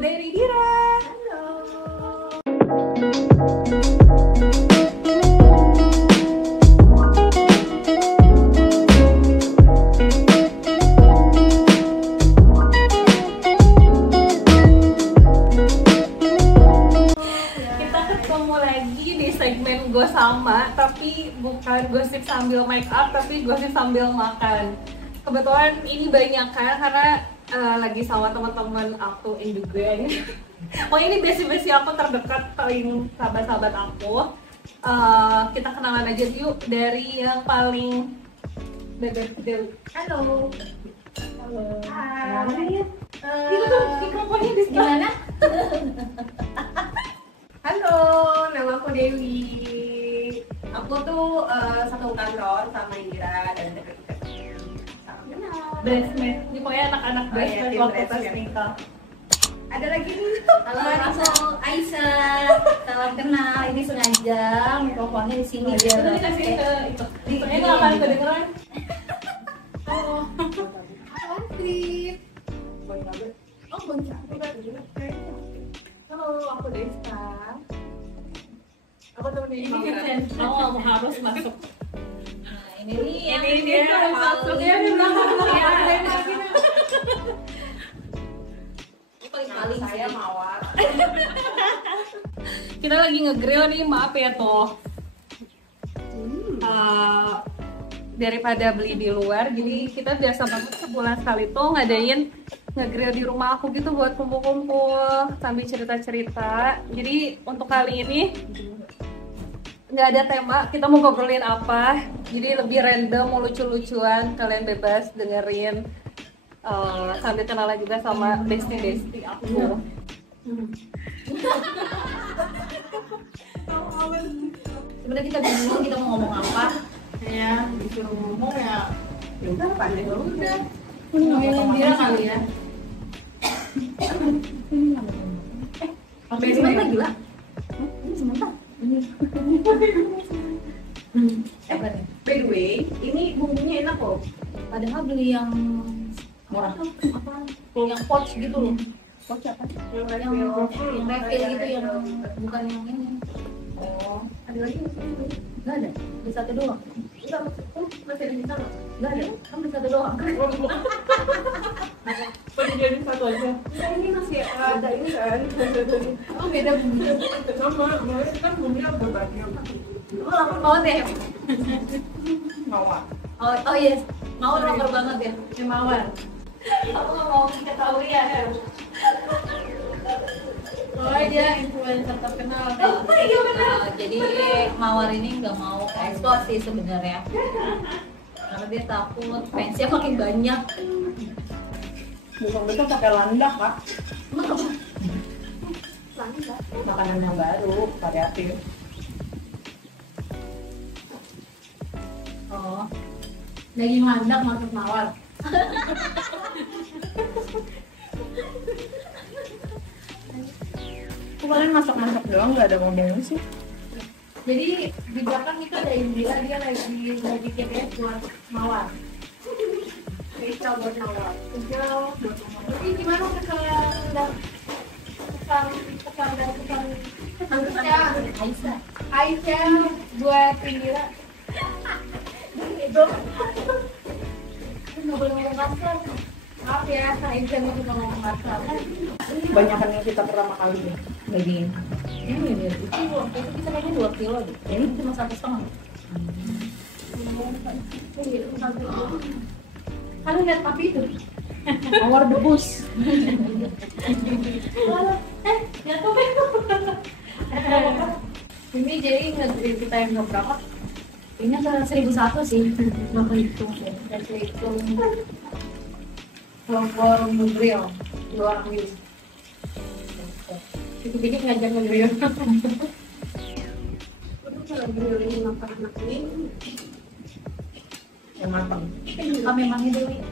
dari Dira. Halo. Kita ketemu lagi di segmen Go Sama, tapi bukan gosip sambil make up, tapi gosip sambil makan. Kebetulan ini banyak kan karena lagi sama teman-teman aku in the gang. Oh ini besti-besti aku terdekat, paling sahabat-sahabat aku. Kita kenalan aja yuk dari yang paling bebek dulu. Halo. Halo. Hai. Mikrofonnya di Gimana? Halo, nama aku Dewi. Aku tuh satu kantor sama Indra dan deket-deket. Salam kenal. bridesmaid. Ini pokoknya anak-anak Oh iya, bridesmaid tim waktu pas bridesmaid. nikah. Ada lagi nih. Halo, aku Aisyah. Salam kenal. Ini sengaja mikrofonnya di sini biar Itu nggak dikasih pakai. ke itu. Soalnya nggak akan kedengeran. Halo. Astrid. Oh, Bonca. Halo, aku Desta. Aku temennya Ini Maura. Vincent. Oh, harus masuk. Nah, ini nih yang Ini dia harus masuk ya di belakang. Ini paling Saya Mawar. Kita lagi nge-grill nih, maaf ya toh. Daripada beli di luar, jadi kita biasa banget sebulan sekali tuh ngadain nge-grill di rumah aku gitu buat kumpul-kumpul sambil cerita-cerita. Jadi untuk kali ini nggak ada tema, kita mau ngobrolin apa. Jadi lebih random, mau lucu-lucuan, kalian bebas dengerin. Sambil kenalan juga sama bestie-bestie aku. sebenarnya kita bingung kita mau ngomong apa. Ya, disuruh ngomong ya. Udah, pandai dulu udah. Ngomongin dia kali ya. Ini sebentar gila. Ini sebentar. Apa nih? By the way, ini bumbunya enak kok. Padahal beli yang murah. Apa? Yang pouch gitu loh. Pouch apa? Yang refill gitu yang bukan yang ini. Oh, ada lagi nggak sih? Nggak ada. Beli satu doang. Enggak, masih ada di sana. Nggak ada. Kan beli satu doang. Jadi satu aja. Nah, ini masih ada ini kan. Oh beda bumbu. Sama, kemarin kan bumbunya berbagi. Oh lapar banget ya. Mawar. Oh yes. Mau lapar banget ya. Mawar. Aku nggak mau diketahui ya. Oh dia influencer terkenal. Oh iya benar. Jadi Mawar ini nggak mau ekspor sih sebenarnya. Karena dia takut fansnya makin banyak. Bukan betul pakai landak, Kak. Makanan yang baru, variatif. Oh. Daging landak masuk mawar. Kemarin masak-masak doang, nggak ada ngomongnya sih. Jadi di belakang itu ada Indira, dia lagi bikin ya buat mawar. Spesial buat mawar. Spesial buat mawar. Jadi gimana kesan Aisyah. Aisyah buat Indira? Itu nggak boleh ngomong kasar. Maaf ya, Aisyah nggak suka ngomong kasar. Banyakan yang kita pertama kali nih. Daging. Ini itu waktu itu kita kayaknya 2 kilo deh. Ini cuma 1,5. Kalian lihat api itu? Mawar debus. Jatuh Ini jadi nge-grill kita yang berapa? Ini ke 1.001 sih. Nggak kehitung ya. Dari itu kelompok nge-grill 2 orang gitu. Dikit-dikit ngajak nge-grill. Kalau grilling anak-anak ini yang matang. Oh memangnya Dewi.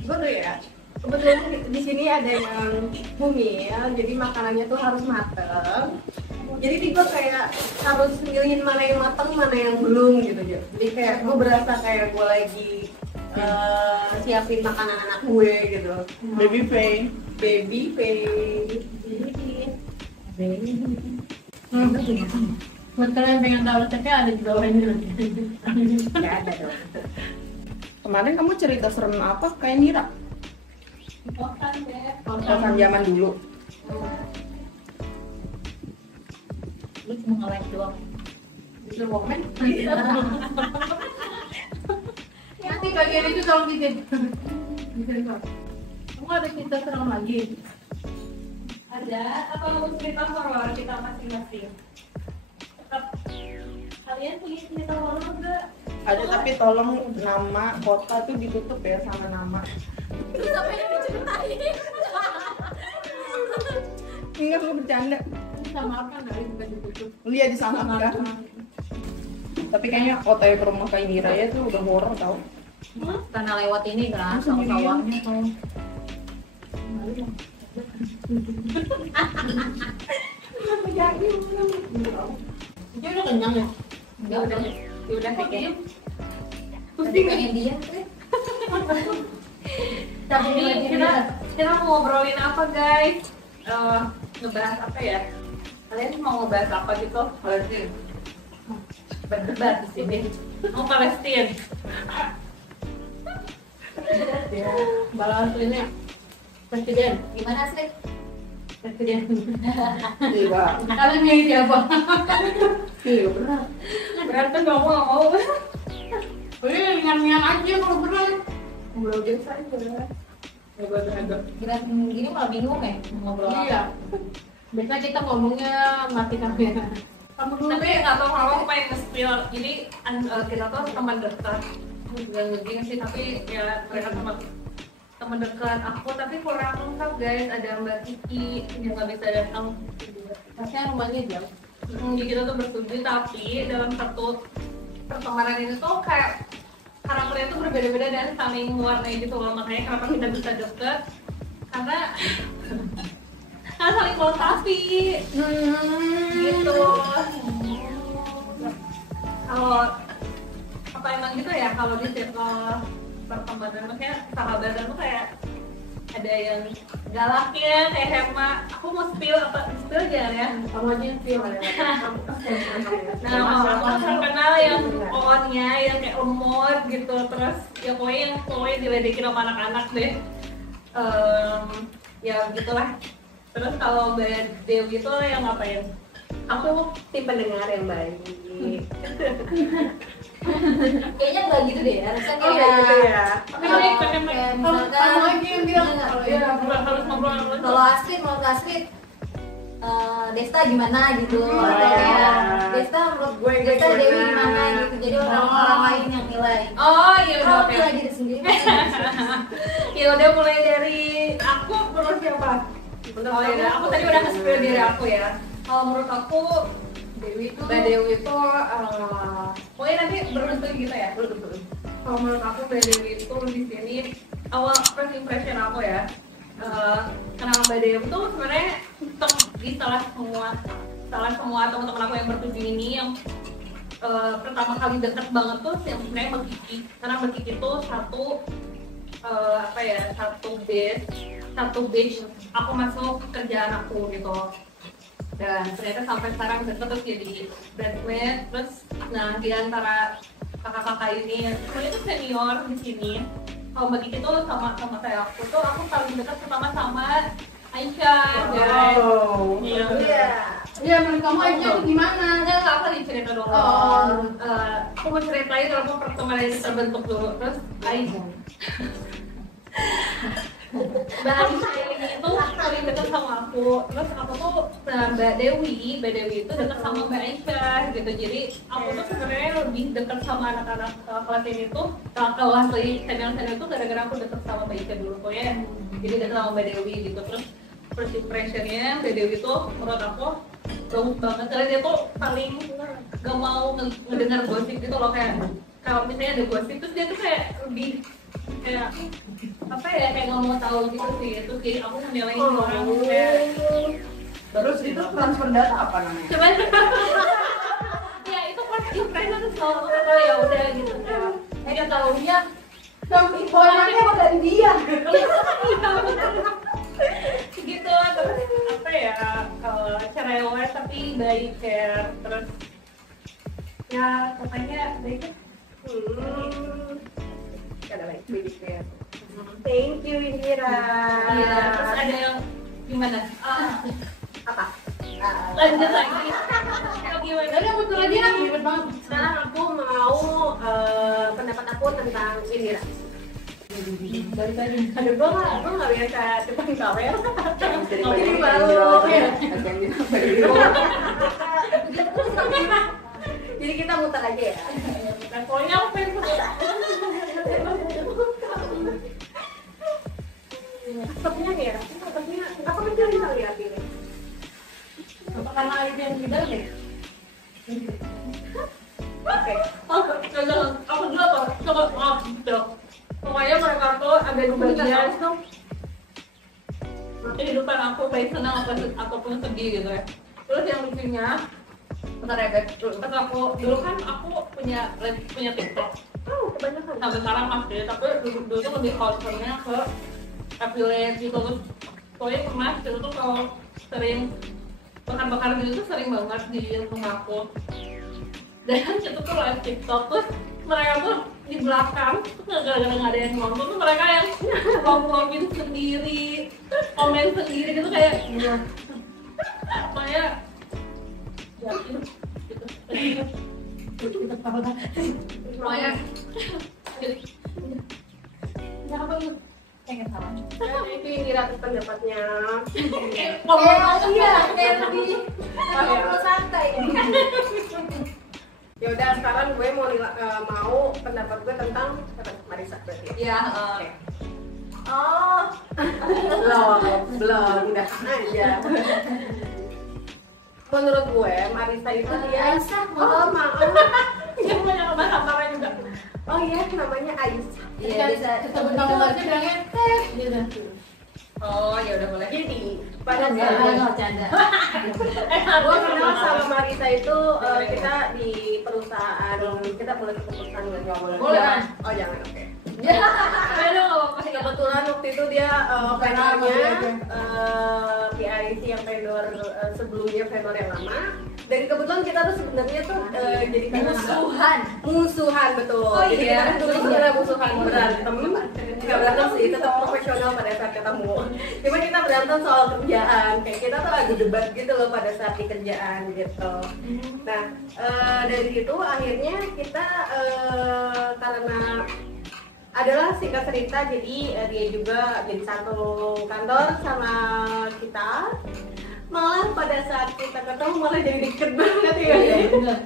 Betul ya. Kebetulan di sini ada yang mumil, jadi makanannya tuh harus mateng. Jadi gue kayak harus milihin mana yang mateng, mana yang belum gitu. Jadi kayak gue berasa kayak gue lagi siapin makanan anak gue gitu. Baby Faye. Baby Faye. Buat kalian yang pengen tahu resepnya ada di bawah ini nanti. Nggak ada dong. Kemarin kamu cerita serem apa kayak Nira? Kosan deh. Kosan zaman dulu. Lu cuma nge-like doang. Itu momen. Nanti bagian itu tolong bikin. Kamu ada cerita serem lagi? Ada apa mau cerita horor kita masing-masing? Tetap kalian punya cerita horor nggak? Ada tapi tolong nama kota tuh ditutup ya sama nama. Terus apa yang diceritain? Enggak, gue bercanda. Samakan dari bukan ditutup. Lihat disamakan. Tapi kayaknya kota yang rumah kayak Nira ya tuh udah horor tau. Karena lewat ini kan, sawang-sawangnya tuh. Dia udah kenyang ya? Ya udah kayaknya. Tapi pengen dia. Tapi kita mau ngobrolin apa guys? Ngebahas apa ya? Kalian mau ngebahas apa gitu? Palestina. Berdebat di sini. Mau Palestina. Balas ini presiden. Gimana sih? Presiden. Iya. Kalian milih siapa? Iya benar. Berarti nggak mau. Udah ringan-ringan aja kalau berat. Ngobrol biasa aja. Agak. Kira gini malah bingung ya ngobrol apa. Iya. Biasanya kita ngomongnya mati kamera. Kamu dulu Tapi nggak tahu kenapa aku pengen nge-spill. Jadi kita tuh teman dekat. Nggak ngegeng sih, tapi ya mereka teman dekat aku. Tapi kurang lengkap guys. Ada Mbak Kiki yang nggak bisa datang. Rasanya rumahnya jauh. Jadi kita tuh bertujuh, tapi dalam satu pertemanan ini tuh kayak karakternya tuh berbeda-beda dan saling mewarnai gitu loh. Makanya kenapa kita bisa deket, karena saling melengkapi gitu. Kalau apa emang gitu ya, kalau di circle pertemanan maksudnya sahabatan tuh kayak ada yang galaknya kayak Hema. Aku mau spill apa? Spill jangan ya. Kamu aja yang spill. Nah, aku terkenal yang on-nya yang kayak lemot gitu, terus ya pokoknya diledekin sama anak-anak deh. Ya gitulah. Terus kalau Mbak Dewi itu yang ngapain? Aku tim pendengar yang baik. Kayaknya nggak gitu deh. Rasanya Oh kayak gitu ya. kayak misalkan Kamu lagi yang bilang kalau Ya, harus ngobrol sama lu. kalau Astrid menurut Astrid Desta gimana gitu. Oh, Atau iya. kayak Desta menurut Gue Desta Dewi gimana? gimana gitu. Jadi orang lain yang nilai. Oh iya udah Kalau oke. nilai diri sendiri Ya udah mulai dari aku menurut siapa? Oh ya, aku tadi udah nge-spill diri aku ya. Kalau menurut aku Dewi itu Mbak Dewi itu pokoknya nanti beruntun gitu ya. Kalau menurut aku Mbak Dewi itu di sini awal first impression aku ya. Kenal Mbak Dewi itu sebenarnya di salah semua teman-teman aku yang bertujuh ini yang pertama kali deket banget tuh yang sebenarnya Mbak Kiki. Karena Mbak Kiki tuh satu batch aku masuk kerjaan aku gitu. Dan ternyata sampai sekarang deket terus jadi bridesmaid. Terus nah di antara kakak-kakak ini semuanya tuh senior di sini. Kalau Mbak Kiki tuh sama kayak aku tuh aku paling dekat pertama sama Aisyah guys. Iya. ya menurut kamu aja tuh gimana? Enggak apa dicerita dulu. Oh. Aku mau ceritain kalau pertemanan ini terbentuk dulu. Terus Aisyah. Mbak Aisyah ini tuh paling dekat sama aku. Terus aku tuh Mbak Dewi itu dekat sama Mbak Aisyah gitu. Jadi aku tuh sebenarnya lebih dekat sama anak-anak kelas ini tuh kelas senior tuh gara-gara aku dekat sama Mbak Aisyah dulu. Pokoknya jadi dekat sama Mbak Dewi gitu. Terus first impressionnya Mbak Dewi tuh menurut aku bagus banget. Karena dia tuh paling gak mau ngedengar gosip gitu loh, kayak kalau misalnya ada gosip terus dia tuh kayak lebih kayak apa ya, kayak nggak mau tahu gitu sih. Itu sih aku menilai orang kayak Terus itu transfer data apa namanya? cuman ya itu first impression tuh selalu kata ya udah gitu kayak tahunya Orangnya apa dari dia? Gitu. Terus apa ya, cerewet tapi baik, care. Terus ya pokoknya baik. Ada baik ya. Thank you Indira. Iya, terus ada yang gimana? Apa? Lanjut lagi. Gimana? Udah betul aja, ribet banget. Sekarang aku mau pendapat aku tentang Indira. Balik lagi. Aduh, gue nggak biasa depan kamera. Jadi Jadi malu. malu. Begitu terus tapi Jadi kita muter aja ya. Nah, pokoknya aku pengen Asapnya nih ya, asapnya apa kecil bisa lihat ini. apa karena air yang di dalam ya? Oke. aku dulu apa? Coba maaf gitu. Pokoknya mereka tuh ada dua bagian. Kehidupan aku baik senang ataupun sedih gitu ya. Terus yang lucunya, Bentar ya, Beb. pas aku dulu kan aku punya TikTok. Oh, kebanyakan. Sampai sekarang masih, tapi dulu tuh lebih concernnya ke affiliate gitu. Terus pokoknya pernah itu tuh kalau sering bakar-bakar gitu tuh sering banget di rumah aku. Dan itu tuh live TikTok, terus mereka tuh di belakang tuh gara-gara nggak ada yang nonton tuh mereka yang vlogin sendiri, komen sendiri gitu kayak kayak yakin gitu. Pokoknya Kenapa lu pengen salah? Nah, itu Indira tuh pendapatnya. Iya, kayak lebih santai. Ya udah, sekarang gue mau pendapat gue tentang Marissa berarti. ya Oke. Oh, belum, udah aja. Menurut gue, Marissa itu dia. Aisyah, Oh, maaf. yang banyak bahasa juga. Oh iya, namanya Aisyah. Iya, bisa disebut nama aja bilangnya teh gitu. Oh ya udah boleh. Jadi pada Enggak, saat enggak canda. gue kenal sama Marissa itu kita di perusahaan, kita boleh ke perusahaan nggak boleh? Boleh, kan? Oh jangan, oke. Aduh, pasti Kebetulan waktu itu dia vendornya PIC yang vendor sebelumnya vendor yang lama. Dan kebetulan kita tuh sebenarnya tuh jadi karena musuhan betul. Oh, Jadi iya. kita dulu sebenarnya musuhan berantem. Nggak berantem sih, tetap profesional pada saat ketemu. Cuma kita berantem soal kerjaan. Kayak kita tuh lagi debat gitu loh pada saat di kerjaan gitu. Nah dari situ akhirnya kita karena adalah singkat cerita, jadi dia juga jadi satu kantor sama kita. Malah pada saat kita ketemu malah jadi deket banget ya. Bener.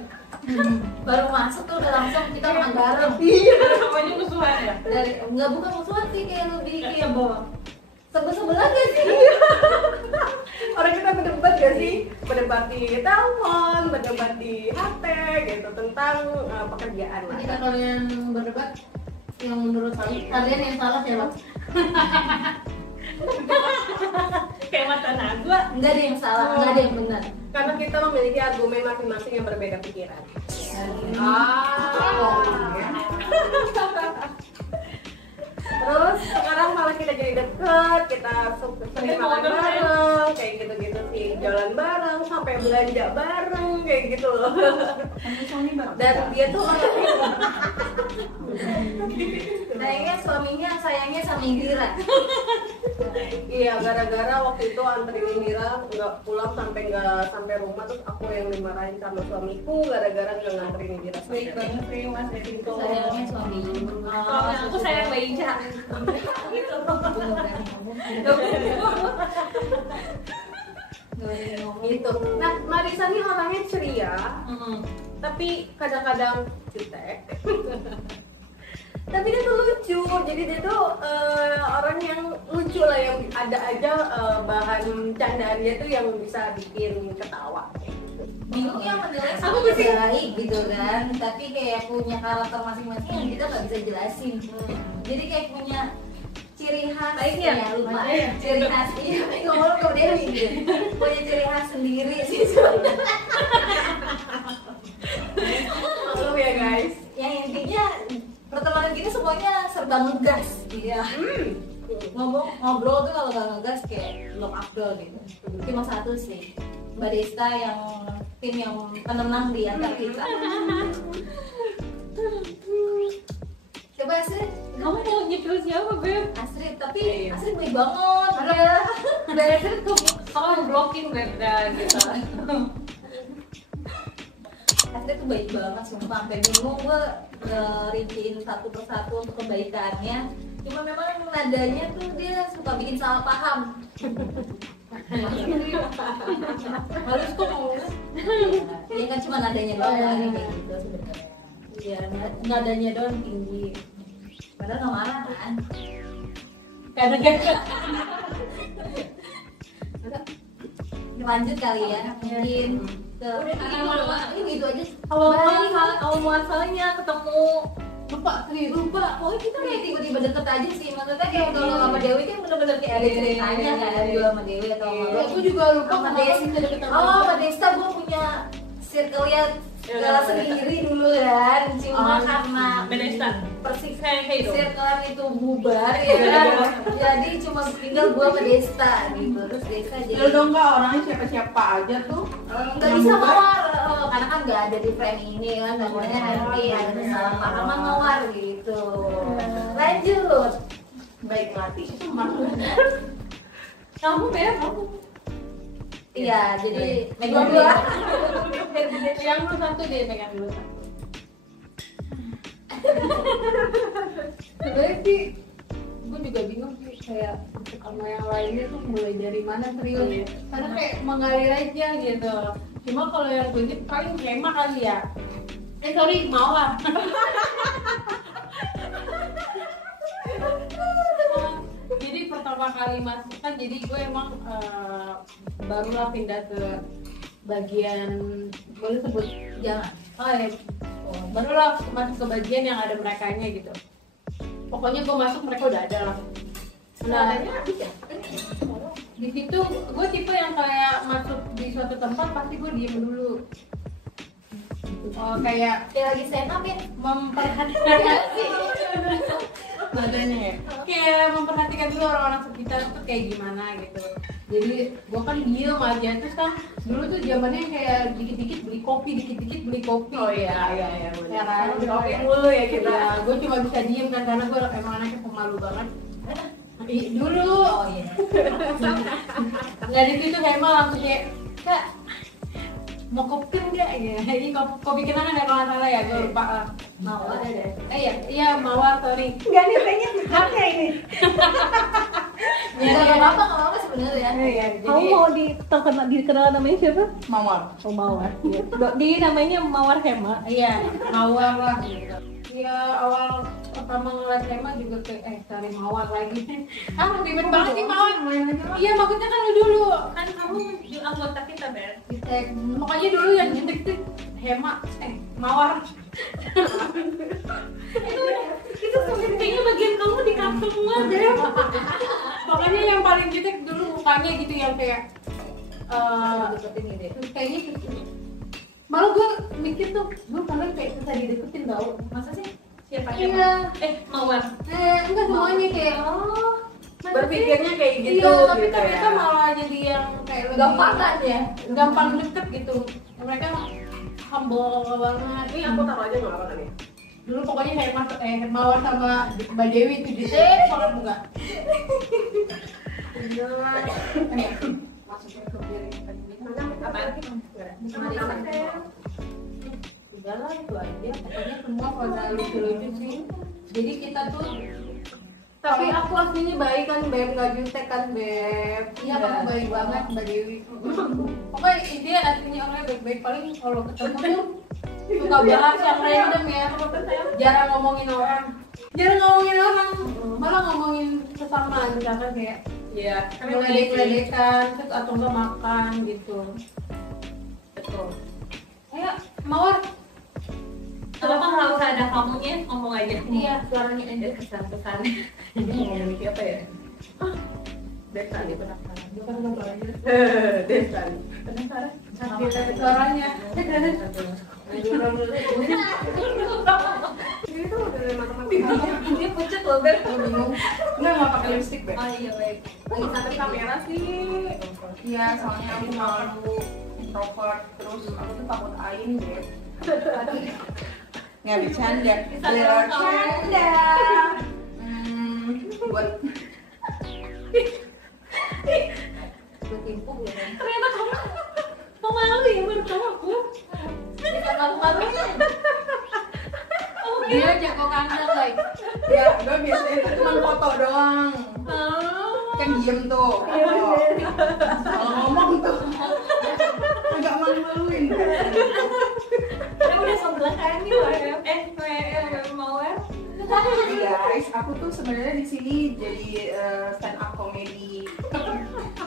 Baru masuk tuh udah langsung kita makan bareng. Iya. namanya musuhan ya. Dari enggak bukan musuhan sih, kayak lebih kayak sebelah gak sih? Orang kita berdebat gak sih? Berdebat di telepon, berdebat di HP gitu tentang pekerjaan lah. Ketika kalian berdebat, yang menurut kalian yang salah siapa? Kayak mata najwa. Enggak ada yang salah, enggak ada yang benar. Karena kita memiliki argumen masing-masing yang berbeda pikiran. Terus sekarang malah kita jadi deket, kita sering makan bareng, kayak gitu-gitu sih, jalan bareng, sampai belanja bareng, kayak gitu loh. Dan dia tuh orangnya Kayaknya suaminya sayangnya sama Indira. iya, gara-gara waktu itu anterin Indira nggak pulang nggak sampai rumah, terus aku yang dimarahin sama suamiku gara-gara nggak nganterin Indira. Baik banget sih Mas dari itu. Sayangnya suaminya. Aku sayang Mbak Ica. Gitu. Gitu. Nah, Marissa nih orangnya ceria, tapi kadang-kadang jutek. Tapi dia tuh lucu, jadi dia tuh orang yang lucu lah, yang ada aja bahan candaan dia tuh yang bisa bikin ketawa. Bingung yang menilai Aku sama sih- baik gitu kan, tapi kayak punya karakter masing-masing yang kita nggak bisa jelasin. Jadi kayak punya ciri khas, Baik ya? lupa Baik ya? ciri khas, iya ngomong ke Dewi gitu. Punya ciri khas sendiri sih sebenarnya. Maklum ya guys. Yang intinya pertemanan kita topiknya semuanya serba ngegas. Iya. Ngobrol tuh kalau nggak ngegas kayak belum afdol gitu. Cuma satu sih, Mbak Desta yang tim yang penenang di antara kita. Coba Astrid, Kamu mau nyepil siapa, Beb? Astrid, tapi Astrid baik banget. Ya. Dari Astrid kamu blocking Beb dah gitu. Astrid tuh baik banget, sumpah sampai bingung gue ngerinciin satu persatu untuk kebaikannya. Cuma memang nadanya tuh dia suka bikin salah paham. Harus kok ngomongnya. Ya kan cuma nadanya doang kan kayak gitu sebenarnya. Iya, nadanya doang tinggi. Padahal nggak marah kan? Kadang-kadang Lanjut kali ya, mungkin ke ini gitu aja. awal muasalnya ketemu Lupa, pokoknya kita kayak tiba-tiba deket aja sih. Maksudnya kayak kalau sama Dewi kan bener-bener kayak ada ceritanya kan, gue sama Dewi atau sama Aku juga lupa sama sama Desta. Oh, sama Desta gue punya circle-nya sendiri dulu kan. Cuma karena Desta. persis Hey dong. circle itu bubar ya kan. Jadi cuma tinggal gue sama Desta gitu. Terus Desta jadi Lu dong Kak, orangnya siapa-siapa aja tuh. nggak bisa mawar karena kan nggak ada di frame ini kan, namanya nanti ada kesalahpahaman mawar gitu. Lanjut. Baik latih itu Kamu Beb, Iya, jadi megang dua. yang lu satu deh, pegang dulu satu. sebenarnya sih gue juga bingung sih kayak sama yang lainnya tuh mulai dari mana serius karena kayak mengalir aja gitu. Cuma kalau yang gue ini paling Kema kali ya. Sorry, Mawar. Jadi pertama kali masuk kan, jadi gue emang barulah pindah ke bagian, boleh sebut Jangan. barulah masuk ke bagian yang ada merekanya gitu. Pokoknya gue masuk mereka udah ada lah. Nah, di situ gue tipe yang kayak masuk di suatu tempat pasti gue diem dulu. Kayak Kayak lagi stand up ya. memperhatikan nadanya ya. Kayak memperhatikan dulu orang-orang sekitar tuh kayak gimana gitu. Jadi gue kan diem aja, terus kan dulu tuh zamannya kayak dikit-dikit beli kopi, dikit-dikit beli kopi. Oh iya. Ya kan, Kopi mulu ya kita. ya, gue cuma bisa diem kan karena gue emang anaknya pemalu banget. Dulu, Oh iya. nggak di situ kayak emang langsung kayak, Kak, mau kopi nggak? Ya, ini kopi kenangan ya kalau nggak salah ya, gue lupa. Mawar ada deh. Iya, Mawar, sorry. Enggak nih, pengen hanya ini. Nggak apa-apa sebenarnya. Iya, Kamu jadi mau dikenal namanya siapa? Mawar. Oh, Mawar. Iya. Jadi namanya Mawar Hema. Iya, Mawar lah. Iya, awal pertama ngeliat Hema juga kayak, cari Mawar lagi. Ribet banget sih Mawar. Iya, maksudnya kan lu dulu. Kan kamu anggota kita, Beb. Makanya dulu yang jentik tuh Hema, Mawar. Itu kayaknya bagian kamu di cut semua, Beb. Makanya yang paling jentik dulu mukanya gitu yang kayak Deketin ini deh. kayaknya gitu. Malah gue mikir tuh, gue kadang kayak susah dideketin tau. Masa sih? Siapa Iya. Mawar. Enggak semuanya kayak, Berpikirnya kayak gitu. iya, tapi gitu ternyata ya. malah jadi yang kayak lebih Gampangan ya. gampang deket gitu. Mereka humble banget. Ini aku taruh aja nggak apa-apa nih. Dulu pokoknya kayak Mawar sama Mbak Dewi itu gitu banget enggak. Masukin ke piring udah lah itu aja, pokoknya semua pada lucu-lucu sih. Jadi kita tuh, tapi aku aslinya baik kan Beb, nggak jutek kan Beb. Iya, kamu baik banget Mbak Dewi. Pokoknya intinya aslinya orangnya baik-baik, paling kalau ketemu tuh suka bahas yang random ya, jarang ngomongin orang, malah ngomongin sesama, misalkan kayak Iya. meledek-ledekan, terus atau enggak makan gitu. Betul. Ayo, Mawar. Kenapa nggak usah ada kamunya, ngomong aja. Iya, suaranya Ada aja. kesan-kesan. Ini ngomongin siapa ya? Desa nih penasaran. Bukan suaranya. Desa. Penasaran? Suaranya. sini tuh udah teman-teman. Dia pucet loh, Beb. Bingung. Nggak pakai lipstick, Beb. Oh iya, baik. Lagi sampai kamera sih. Iya, soalnya aku malu introvert, terus aku tuh takut ain deh. Nggak bercanda. Bercanda. Buat Bertimpuk ya kan. Ternyata kamu pemalu ya, baru tahu aku. Bisa malu-maluin. dia jago kandang, like. Ya, gue biasanya tuh cuma foto doang. Kan diem tuh. Kalau ngomong tuh agak malu-maluin. Kita udah sebelah kan nih, mau ya? Jadi guys, aku tuh sebenarnya di sini jadi stand up comedy,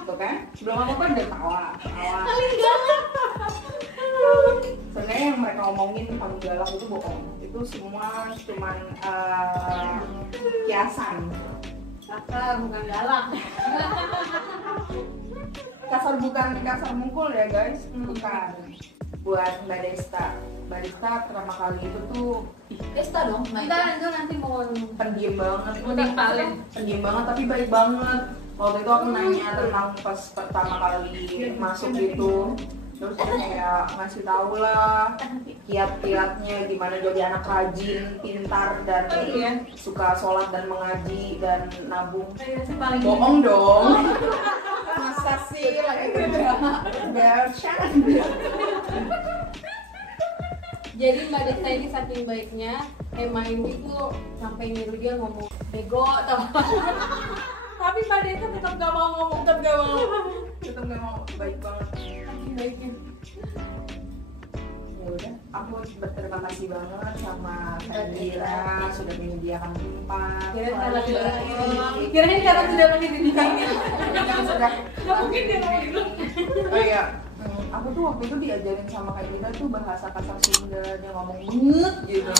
tuh kan? Belum apa kan udah tawa. Sebenarnya yang mereka ngomongin kamu galak itu bohong. Itu semua cuman kiasan. Kasar bukan galak. Kasar bukan kasar mukul ya guys, bukan. Buat Mbak Desta. Mbak Desta pertama kali itu tuh Desta dong, Entar itu nanti mau pendiam banget. udah paling. Pendiam banget tapi baik banget. Waktu itu aku nanya tentang pas pertama kali masuk gitu, terus dia kayak ngasih tahu lah kiat-kiatnya gimana jadi anak rajin, pintar dan suka sholat dan mengaji dan nabung. paling Bohong dong. Masa sih lagi kerja bercanda. Jadi Mbak Desta ini saking baiknya, Emma ini tuh sampai nyuruh dia ngomong bego tau. Tapi Mbak Desta tetap gak mau ngomong, Tetap gak mau, baik banget. saking baiknya. Ya udah, aku berterima kasih banget sama Kandira sudah menyediakan tempat. Kirain karena sudah pendidikan. Yang sudah. Gak mungkin dia ngomong gitu. Oh iya, aku tuh waktu itu diajarin sama Kandira tuh bahasa kasar Sunda, dia ngomong banget gitu.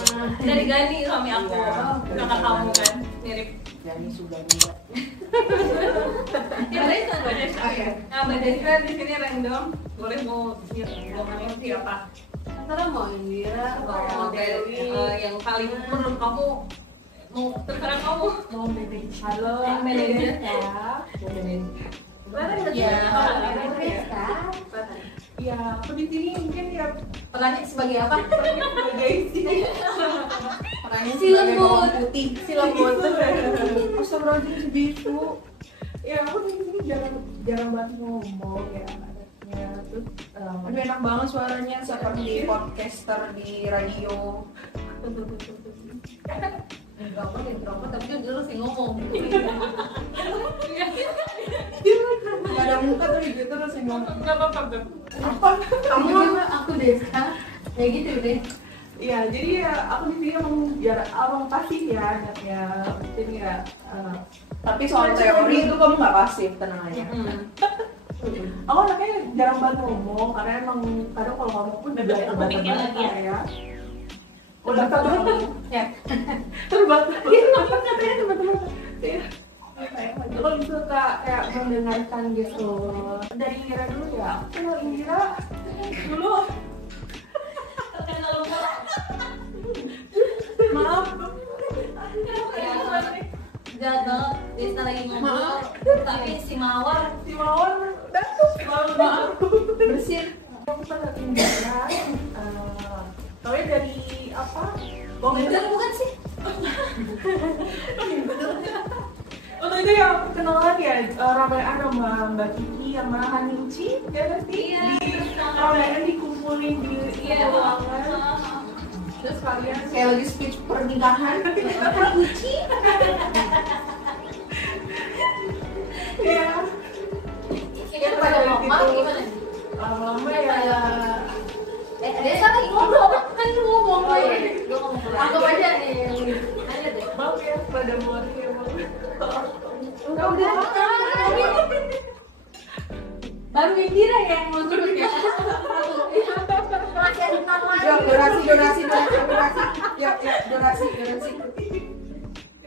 Dari Gani suami aku, Iya, kakak kamu kan, mirip. Jadi sudah dia. Ya Mbak Desta, Mbak Desta. Oh iya. Nah Mbak Desta di sini random, boleh mau ngomongin siapa? Antara mau Indira, mau Dewi, Yang paling menurut kamu mau terserah kamu. mau Bebe. Halo, Yang manajer ya. Ya, Desta. Ya, aku di sini mungkin ya Perannya sebagai apa? sebagai sini. Perannya Si sebagai lembut. bawang putih. Si lembut. Astagfirullahaladzim segitu. Ya aku di sini jarang banget ngomong ya anaknya, terus Aduh enak banget suaranya seperti podcaster di radio. Introvert, tapi dia dulu sih ngomong. Gak ada muka tuh gitu terus yang ngomong. nggak apa-apa Beb. Apa? Kamu Kamu aku Desta. Kayak gitu deh. ya jadi ya aku di sini emang pasif ya anaknya, mungkin ya tapi soal teori itu kamu nggak pasif, tenang aja. aku anaknya jarang banget ngomong karena emang kadang kalau ngomong pun udah mikir lagi ya. ya. Udah terbatas Ya. terbatas. Katanya teman-teman. Ya. Kalau suka kayak mendengarkan gitu dari Indira dulu ya. Aku kenal Indira dulu. Maaf. Jahat banget, Desta lagi ngobrol, tapi si Mawar Si Mawar batuk. Maaf. bersin. Aku pernah Indira. Taunya dari apa? Bener bukan sih? Waktu itu yang perkenalan ya ramean sama Mbak Kiki sama Haninci, ya nggak sih? Iya. Di ramean dikumpulin di ruangan. Terus kalian Kayak lagi speech pernikahan. ya Iya pada ngomong gimana? lama-lama ya. Desta lagi ngobrol, kan lu ngomong. Oh, iya. Lu ngomong. Anggap aja nih yang aja deh. Maaf ya pada muari ya Bang. Udah. Baru Indira yang masuk ya. Masih ada enam lagi. Yuk, durasi. Yuk, durasi.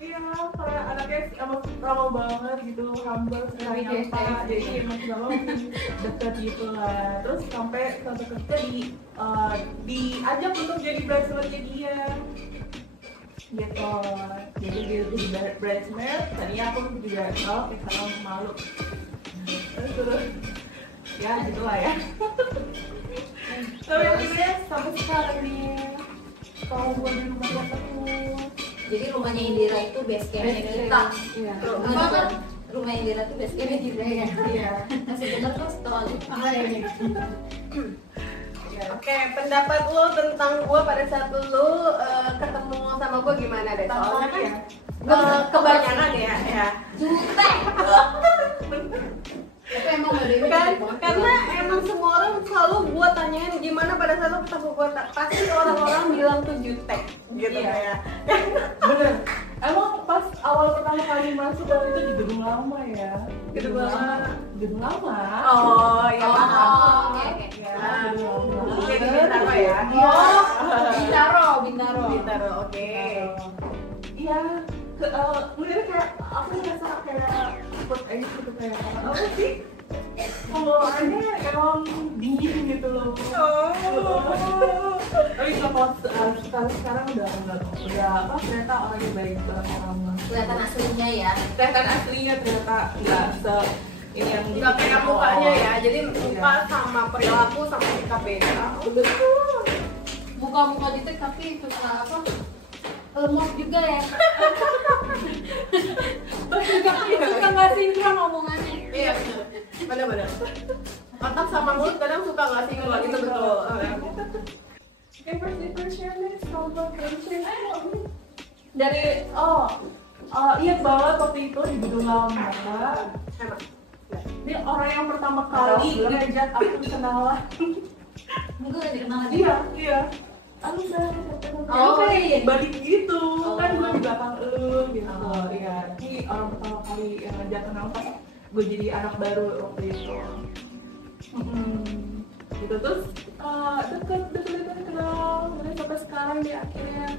Iya, kayak anaknya emang ramah banget gitu, humble sekali apa, jadi emang kita deket gitu lah. Terus sampai suatu ketika diajak untuk jadi bridesmaidnya dia. gitu. Jadi dia jadi bridesmaid, tadinya aku juga sekarang malu. Terus ya gitulah ya. Tapi akhirnya sampai sekarang nih kalau gue di rumahnya terus. Jadi rumahnya Indira itu base campnya kita. Iya. Rumah Indira itu base campnya kita ya. Iya. Masih bener tuh setelah itu. Oke, pendapat lo tentang gue pada saat lo ketemu sama gue gimana deh? Soalnya kan kebanyakan ya. Jutek. Itu emang gak dewe Kan, karena emang semua orang selalu gue tanyain gimana pada saat lo ketemu gue, pasti orang-orang bilang tuh jutek gitu ya. Bener. Emang pas awal pertama kali masuk waktu itu di gedung lama ya. Gedung lama. Gedung lama. Oh, ya paham. Oke. Ya, Gedung lama. mungkin di Bintaro ya. Bintaro. Bintaro, oke. Iya. Mungkin kayak aku ngerasa kayak ikut aja gitu kayak apa sih? Kalau aneh emang dingin gitu loh. Tapi kalau sekarang udah apa ternyata orangnya baik banget orangnya. Kelihatan aslinya ya. Kelihatan aslinya ternyata nggak se ini yang Nggak kayak mukanya ya, jadi muka sama perilaku sama sikap beda. Betul. Muka-muka jutek tapi itu apa? Lemot juga ya. Suka nggak sinkron omongannya. Iya, benar-benar. Otak sama mulut kadang suka nggak sinkron gitu betul. First impression dari iya banget waktu itu di gedung lama. Emang. Dia orang yang pertama kali ngajak aku kenalan. Minggu udah dikenal lagi. Iya. Aku Oh, kayak iya. balik gitu, Oh. kan gue di belakang gitu. Oh. Iya, ini orang pertama kali yang ngajak kenal pas gue jadi anak baru waktu itu. Gitu terus deket kenal, kemudian sampai sekarang dia akhirnya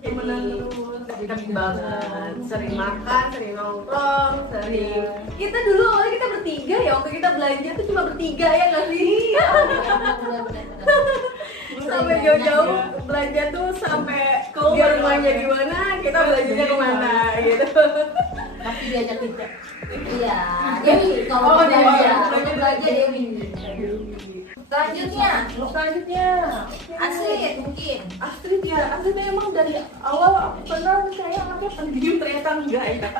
temenan terus. Deket banget, sering makan, sering nongkrong, sering. Iya. Kita dulu awalnya kita bertiga ya, waktu kita belanja tuh cuma bertiga ya nggak sih? Sampai jauh-jauh belanja tuh sampai dia rumahnya di mana, kita belanjanya kemana gitu. Tapi diajak tidak. Iya. Dewi kalau Oh, Dewi. belanja Dewi. Selanjutnya Asli mungkin. Astrid ya, Astrid emang dari awal aku kenal kayak anaknya pendiam, ternyata enggak ya.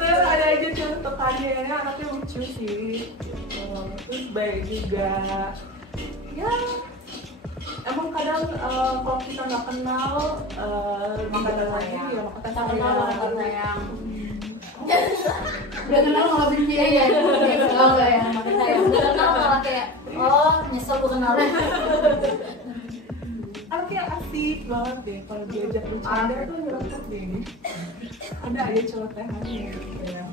Terus ada aja contohannya, anaknya lucu sih. Terus baik juga. Ya, emang kadang kalau kita nggak kenal, Makan lagi sayang. ya makan Kita sayang. kenal makan sayang. Udah kenal malah benci aja. Oh enggak ya, makan sayang. Udah kenal malah kayak nyesel gue kenal lu. Anaknya asik banget deh, kalau diajak bercanda tuh nyerempet deh. Ada aja celotehannya gitu ya.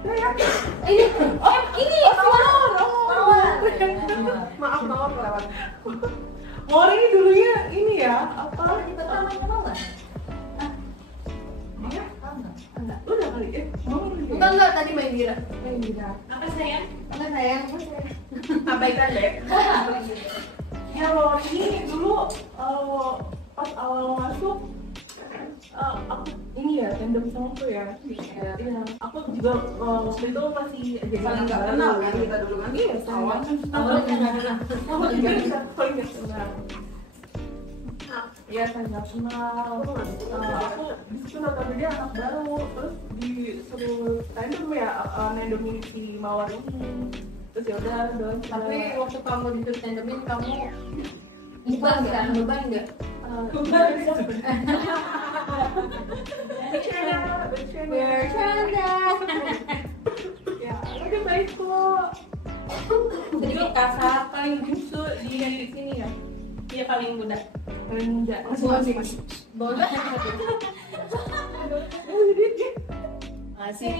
Ini Mawar. Maaf kelewat. Mawar ini dulunya ini ya, apa? Kita namanya Mawar. Dia? Enggak, udah kali Mawar dia. Enggak, tadi main Dira. Enggak. Apa sayang? Apa sayang? Abaikan deh. Ya Mawar ini dulu pas awal masuk aku ini ya tandem sama aku ya. Iya. Aku juga waktu itu masih jadi Saling nggak kenal kan kita dulu kan? Iya, awal kan. Awalnya nggak kenal. Awal juga bisa paling nggak kenal. Iya, saya nggak kenal. Aku di situ nonton dia anak baru, terus disuruh tandem ya, nandemin si Mawar ini. Terus ya udah. Tapi waktu kamu disuruh tandemin kamu beban nggak? Bercanda. Ya, lagi baik kok. Jadi Kakak paling justru di sini ya. Dia paling muda. Masih. Masih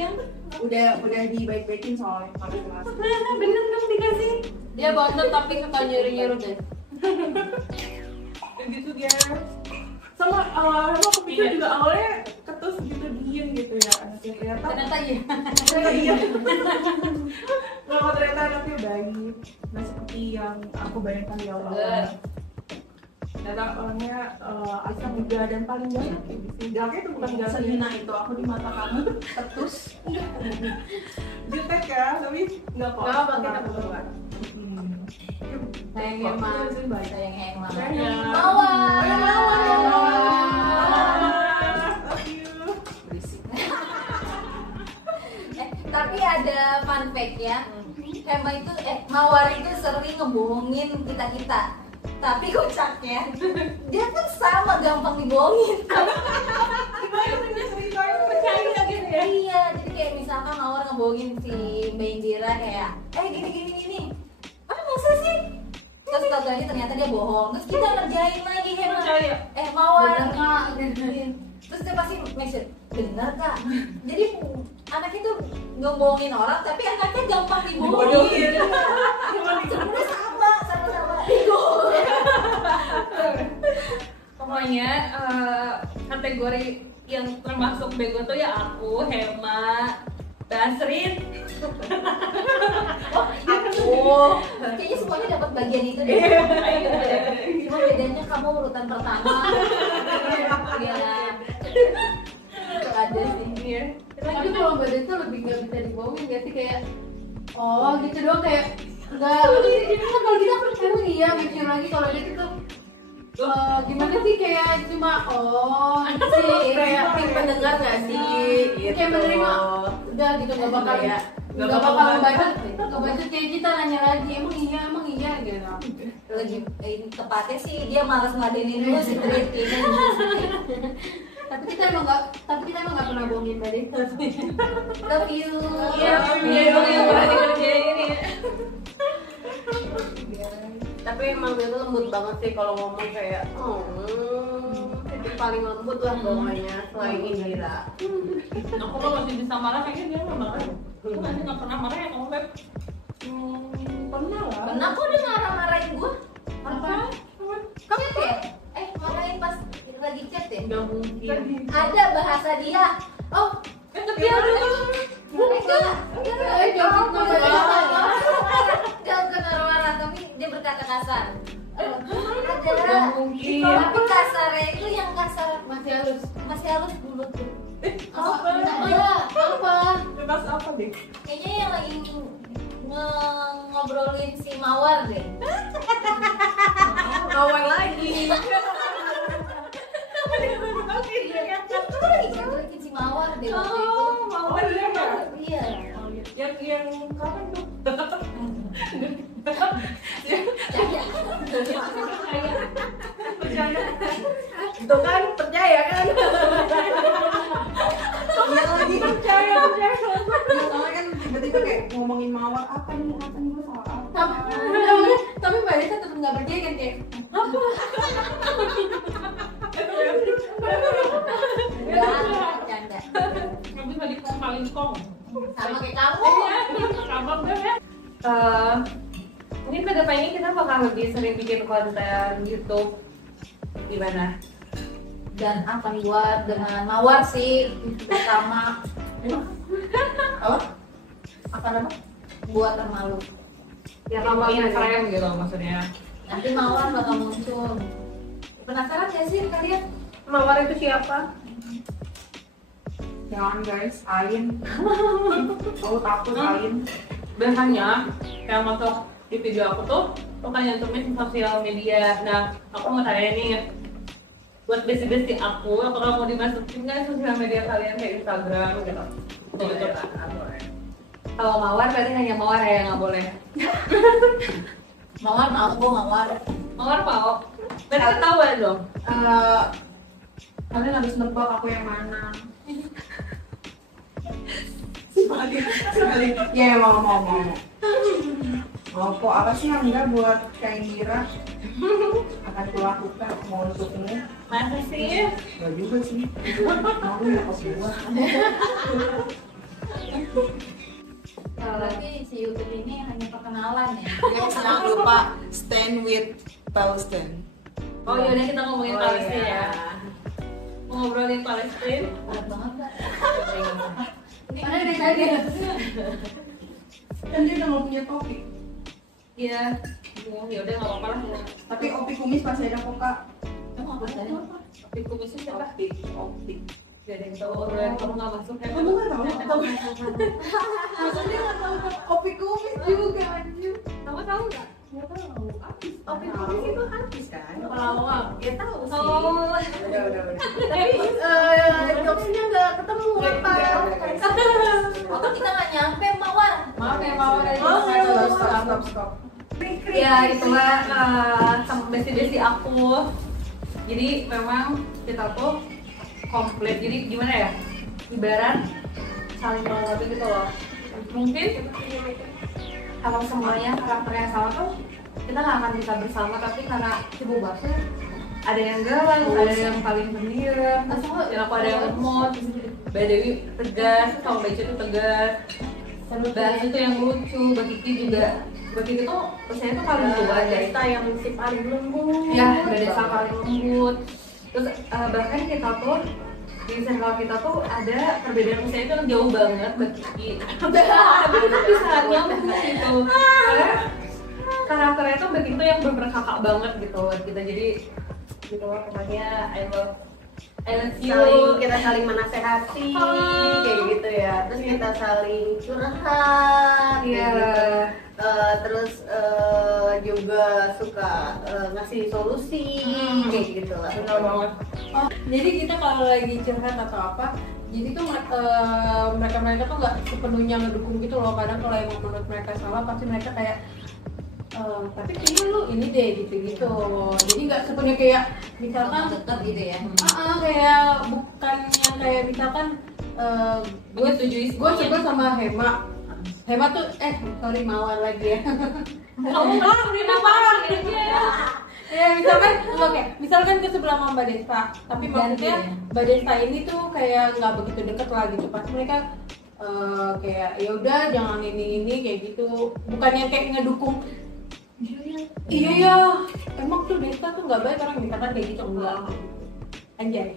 udah dibaik-baikin soalnya. bener dong dikasih. Dia bontot tapi suka nyuruh deh. Gitu guys. Sama aku pikir juga awalnya ketus gitu diem gitu ya anaknya, Ternyata iya. iya. Ternyata anaknya baik, nggak seperti yang aku bayangkan di awal. Ternyata orangnya asam muda dan paling galak ya di sini. Galaknya itu bukan galak sehina itu aku di mata kamu terus jutek ya, tapi nggak kok. Nggak apa kita berdua. Sayangnya mah, sayangnya emang. Mawar. Tapi ada fun fact ya. Hema itu, Mawar itu sering ngebohongin kita. Tapi kocaknya, dia kan sama gampang dibohongin. Percaya gitu ya. Iya, jadi kayak misalkan Mawar ngebohongin si Mbak Indira kayak, gini. Masa sih? Terus tau-taunya ternyata dia bohong. Terus kita ngerjain lagi Hema. Percaya. Mawar. Bener, Kak. Terus dia pasti message, bener Kak. Jadi anak itu ngebohongin orang, tapi anaknya gampang dibohongin. Sebenarnya sama. Pokoknya kategori yang termasuk bego tuh ya aku, Hema, Basrin. Kayaknya semuanya dapat bagian itu deh. Cuma bedanya kamu urutan pertama. Iya. Itu ada sih. Iya. Tapi kalau Mbak Desa lebih nggak bisa dibohongin nggak sih, kayak gitu doang, kayak nggak kan kalau kita emang iya mikir lagi kalau dia tuh gimana sih, kayak cuma sih kayak Pendengar nggak sih? Gitu. kayak menerima udah gitu, nggak bakal ngebaca kayak kita nanya lagi emang iya gitu. Lagi tepatnya sih dia malas ngeladenin dulu si Triti. Tapi kita emang nggak pernah bohongin Mbak Desa. Love you. Iya, dia dong yang berani kerjain ini. Tapi emang dia tuh lembut banget sih kalau ngomong kayak itu paling lembut lah pokoknya selain Indira. Aku mah masih bisa marah, kayaknya dia nggak marah. Aku masih nggak pernah marah ya kamu, Beb. Pernah lah. Pernah kok dia marah-marahin gua. Apa? Kamu ya? Marahin pas lagi chat ya? Nggak mungkin. Ada bahasa dia. Dia Jangan marah-marah, tapi dia berkata kasar. Nggak Ada. mungkin. Tapi kasarnya itu yang kasar Masih halus. mulut tuh. Apa? Bebas apa deh? Kayaknya yang lagi ngobrolin si Mawar deh. Mawar lagi. Itu lagi ngobrolin si Mawar deh waktu itu. Mawar iya nggak? Iya. Yang kapan tuh? Itu kan percaya kan? Iya lagi percaya. Soalnya kan tiba-tiba kayak ngomongin Mawar apa nih gue salah apa? Tapi Mbak Desa tetap nggak percaya kan, kayak Enggak, canda. Nggak bisa dikong-paling kong. Sama kayak kamu. Sama Beb ya. Mungkin ke depan ini kita bakal lebih sering bikin konten YouTube. Gimana? Dan akan buat dengan Mawar sih bersama akan apa? Buat termalu. Ya kamu yang keren gitu maksudnya. Nanti Mawar bakal muncul. Penasaran gak sih kalian? Mawar itu siapa? Jangan guys, Ain. Aku takut Ain. Biasanya yang masuk di video aku tuh bukan nyantumin sosial media. Nah, aku mau tanya nih, buat besti-besti aku, apakah mau dimasukin nggak sosial media kalian kayak Instagram gitu? Gitu kan? Kalau Mawar berarti hanya Mawar ya yang nggak boleh. Mawar mau, Mawar. Mawar mau? Berarti ketahuan dong. Kalian harus nebak aku yang mana. Ya mau. Mau kok apa sih yang enggak buat kayak Indira? Akan kulakukan mau untukmu. Masa sih? Enggak juga sih. Mau ya kok gua. Berarti si YouTube ini hanya perkenalan ya. Jangan lupa stand with Palestine. Oh yaudah kita ngomongin Oh, Palestina iya. ya. Ngobrolin Palestina. Berat banget Mbak. mana dari tadi Kan dia udah nggak punya topik. Iya, ya udah nggak apa-apa lah. Tapi Opi kumis masih ada kok kak. Emang apa tadi? Tapi kumisnya siapa? Optik. Gak ada yang tahu orang kamu nggak masuk ya. Kamu nggak tahu? Maksudnya nggak tahu Opi kumis juga anjir. Kamu tahu nggak? Nggak tahu. Artis. Opi kumis itu artis kan? Pelawak. Ya tahu sih. Oh, Udah. Tapi jokesnya nggak ketemu apa? Waktu kita nggak nyampe Mawar. maaf ya Mawar ya. Stop. Ya itulah sama besti-besti aku. Jadi memang kita tuh komplit. Jadi gimana ya? Ibarat saling melengkapi gitu loh. Mungkin kalau semuanya karakternya sama tuh kita nggak akan bisa bersama, tapi karena ibu bakso ada yang galak, ada yang paling pendiam, yang aku ada yang lemot, Mbak Dewi tegas, sama Mbak Ica tuh tegas, Mbak itu yang lucu, Mbak Kiki juga. Mbak Kiki tuh usianya tuh paling tua ya, Desta yang si paling lembut. ya Mbak Desa paling lembut. Terus bahkan kita tuh di circle kita tuh ada perbedaan usia itu yang jauh banget, Mbak Kiki. Tapi kita bisa nyambung gitu. Karena karakternya tuh Mbak Kiki tuh yang bener kakak banget gitu buat kita. Jadi gitu loh, pokoknya I love you. Kita saling menasehati kayak gitu ya. Terus kita saling curhat Iya. kayak gitu. Terus juga suka ngasih solusi kayak gitu lah. Benar banget. Oh, jadi kita kalau lagi curhat atau apa, jadi tuh mereka tuh nggak sepenuhnya ngedukung gitu loh. Kadang kalau emang menurut mereka salah, pasti mereka kayak tapi kayaknya lu ini deh gitu. Jadi nggak sepenuhnya kayak misalkan Tetap gitu ya. kayak bukan yang kayak misalkan gue Menyetujui semuanya. suka sama Hema tuh sorry Mawar lagi ya. Kamu nggak terima Mawar aja. Ya misalkan ke sebelah sama Mbak Desta, tapi maksudnya Mbak Desta ini tuh kayak nggak begitu deket lah gitu. Pasti mereka kayak ya udah jangan ini kayak gitu. Bukan yang kayak ngedukung. Iya ya, emang tuh Desta tuh nggak baik orang misalkan kayak gitu enggak. Anjay.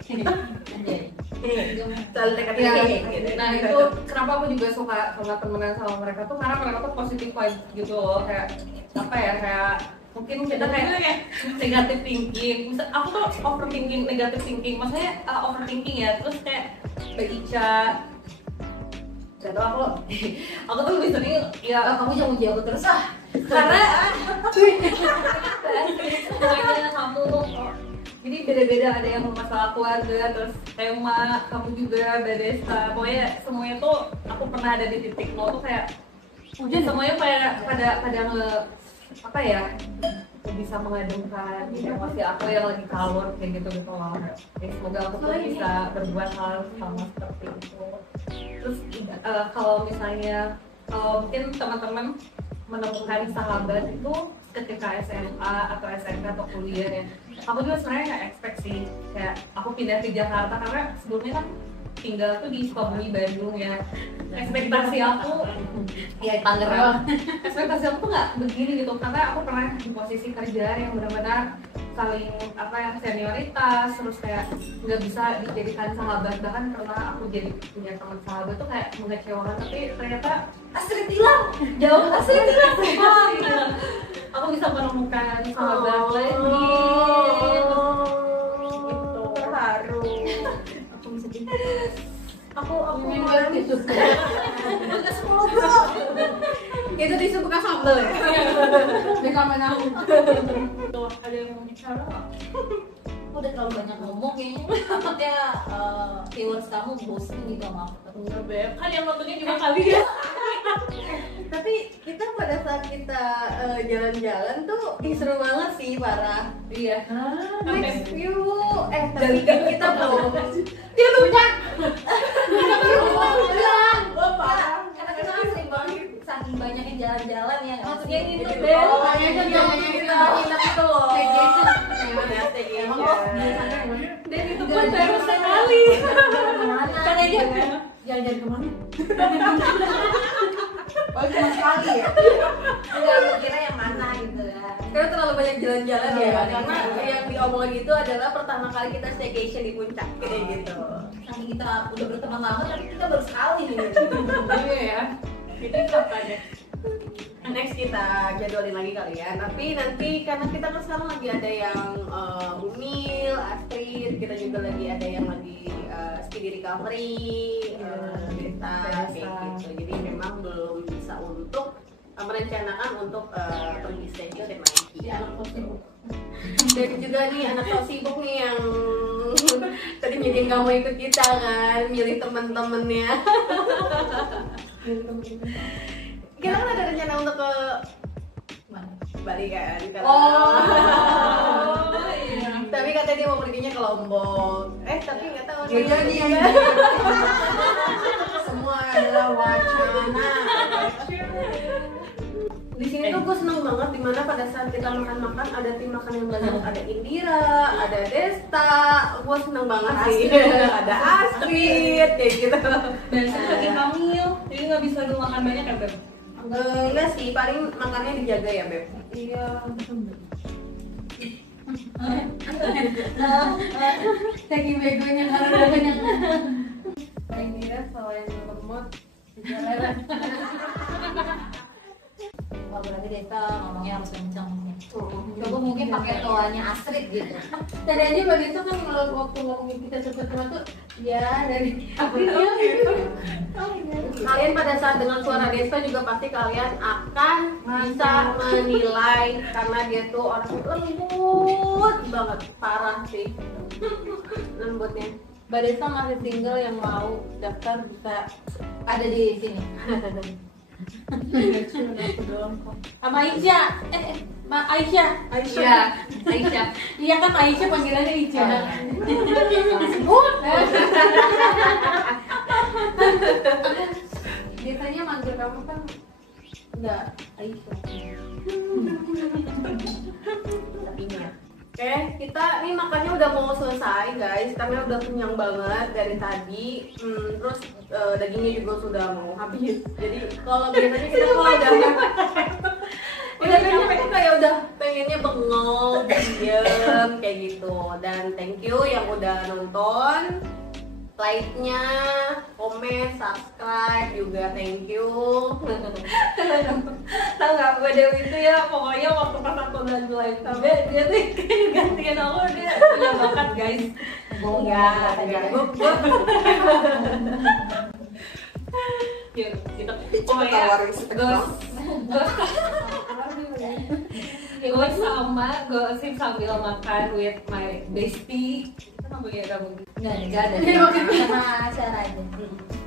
Saling dekat Ya, gitu. nah itu kenapa aku juga suka temenan sama mereka tuh karena mereka tuh positif vibes gitu loh, kayak apa ya, kayak mungkin kita kayak negatif thinking. Misal aku tuh overthinking, negatif thinking, maksudnya overthinking ya, terus kayak Mbak Ica, gak tau aku tuh lebih sering ya Kamu jangan uji aku terus karena semuanya kamu jadi beda-beda, ada yang masalah keluarga, terus Emma, kamu juga, Mbak Desta, pokoknya semuanya tuh aku pernah ada di titik nol tuh kayak semuanya kayak pada apa ya, bisa mengademkan emosi aku yang lagi kalor kayak gitu loh. Ya, semoga aku tuh bisa berbuat hal sama seperti itu. Terus kalau misalnya mungkin teman-teman menemukan sahabat itu ketika SMA atau SMK atau kuliah ya, aku juga sebenarnya nggak expect sih kayak aku pindah ke Jakarta karena sebelumnya kan tinggal tuh di Sukabumi, Bandung ya. Ekspektasi aku ya Tangerang. Ekspektasi aku tuh nggak begini gitu karena aku pernah di posisi kerja yang benar-benar saling apa ya, senioritas, terus kayak nggak bisa dijadikan sahabat, bahkan pernah aku jadi punya teman sahabat tuh kayak mengecewakan, tapi ternyata Astrid hilang jauh, Astrid hilang. Aku bisa menemukan sahabat lagi gitu. Terharu. Aku bisa Aku Mimpi tisu. bekas 10 bro. Itu tisu bekas sambel ya. Bersama aku. tuh ada yang mau bicara nggak? Aku udah terlalu banyak ngomong kayaknya. Takutnya viewers kamu bosan gitu sama aku. Enggak, Beb. Kan yang nontonnya juga kali ya. Tapi kita pada saat kita jalan-jalan tuh seru banget sih, parah. Iya. Next view, tapi kita belum. Dia lupa. Kita belum jalan. Karena kita sering banget saking banyaknya jalan-jalan ya. Maksudnya gitu Beb. deh. Kita nginep itu loh. Staycation. Emang kok biasanya Dan itu pun baru sekali. Kan aja jalan-jalan kemana? Oh cuma sekali ya? enggak lu kira yang mana gitu ya. Karena terlalu banyak jalan-jalan ya, Iya, karena iya. yang diomongin itu adalah pertama kali kita staycation di puncak kayak gitu. Saking kita udah berteman lama tapi kita baru sekali nih. Iya ya. Jadi apa deh? Next kita jadwalin lagi kali ya. Tapi nanti karena kita kan sekarang lagi ada yang Umil, Astrid, kita juga lagi ada yang lagi speedy recovery, kita kayak gitu. Jadi memang belum bisa untuk merencanakan untuk pergi schedule dan lagi. Dan juga nih anak so sibuk nih yang tadi milih nggak mau ikut kita kan, milih teman-temannya. Kita kan ada rencana untuk ke Bali kan? Iya. Tapi katanya dia mau perginya ke Lombok. Tapi nggak tahu. Gak jadi ya. Semua adalah wacana. Di sini tuh gue seneng banget dimana pada saat kita makan-makan ada tim makan yang banyak, ada Indira, ada Desta, gue seneng banget sih. Ada Astrid, kayak gitu. Biasa lagi hamil, jadi nggak bisa dulu makan banyak ya Beb? Enggak sih, paling makannya dijaga ya Beb. Iya. Saking begonya kalau udah banyak. Indira selain lemot juga lewat. Oh, berarti Desta ngomongnya harus kencang. Coba mungkin pakai toanya Astrid gitu. Tadi aja Mbak Desa kan kalau waktu ngomongin kita cepet tuh ya dari April gitu. Kalian pada saat dengar suara Desta juga pasti kalian akan bisa menilai karena dia tuh orang lembut banget, parah sih lembutnya. Mbak Desa masih single yang mau daftar bisa Ada di sini. sama Aisyah. Aisyah. Iya, Aisyah. Iya kan Aisyah panggilannya Aisyah. Biasanya manggil kamu kan enggak Aisyah. Oke, kita nih makannya udah mau selesai guys, karena udah kenyang banget dari tadi. Terus dagingnya juga sudah mau habis. Jadi kalau biasanya kita kalau udah kenyang tuh kayak udah pengennya bengong, diem kayak gitu. Dan thank you yang udah nonton, like-nya, komen, subscribe juga thank you. Tahu nggak gue Dewi itu ya, pokoknya waktu pas aku udah live sampai dia tuh kayak gantian aku, dia punya bakat guys. Enggak, gue Yuk, kita Pokoknya tawarin setengah. gue sama gosip sambil makan with my bestie. Kita sambil kamu. Enggak ada. Sama acara aja.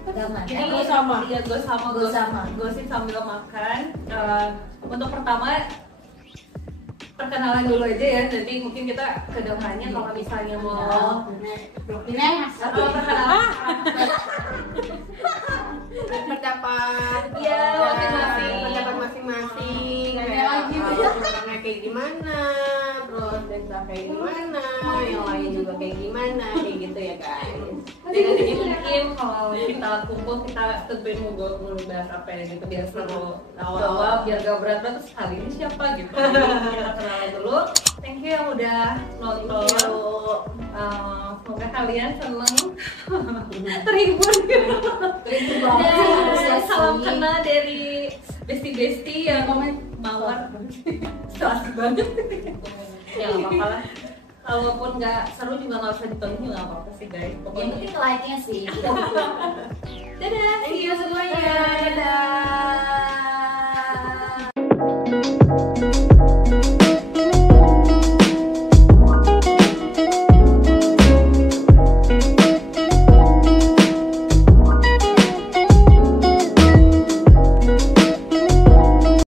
Gaman. Jadi Gue sama. Iya, gue sama. Gosip sambil makan. Untuk pertama perkenalan dulu aja ya, nanti mungkin kita kedepannya kalau misalnya mau atau perkenalan pendapat Iya, masing-masing. pendapat masing-masing orangnya kayak gimana, terus Desa kayak gimana, yang lain juga kayak gimana, kayak gitu ya guys. dan nanti mungkin kalau kita kumpul kita tentuin mau bahas apa ya gitu, biar seru awal-awal biar gak berat-berat, terus kali ini siapa gitu. Jadi kita kenalan dulu. Thank you yang udah nonton. Semoga kalian seneng terhibur gitu. Dan salam kenal dari bestie-bestie yang mawar asik banget. Ya nggak apa-apa lah. Kalaupun nggak seru juga nggak usah ditonton, nggak apa-apa sih guys. Yang Pokoknya penting like-nya sih. dadah.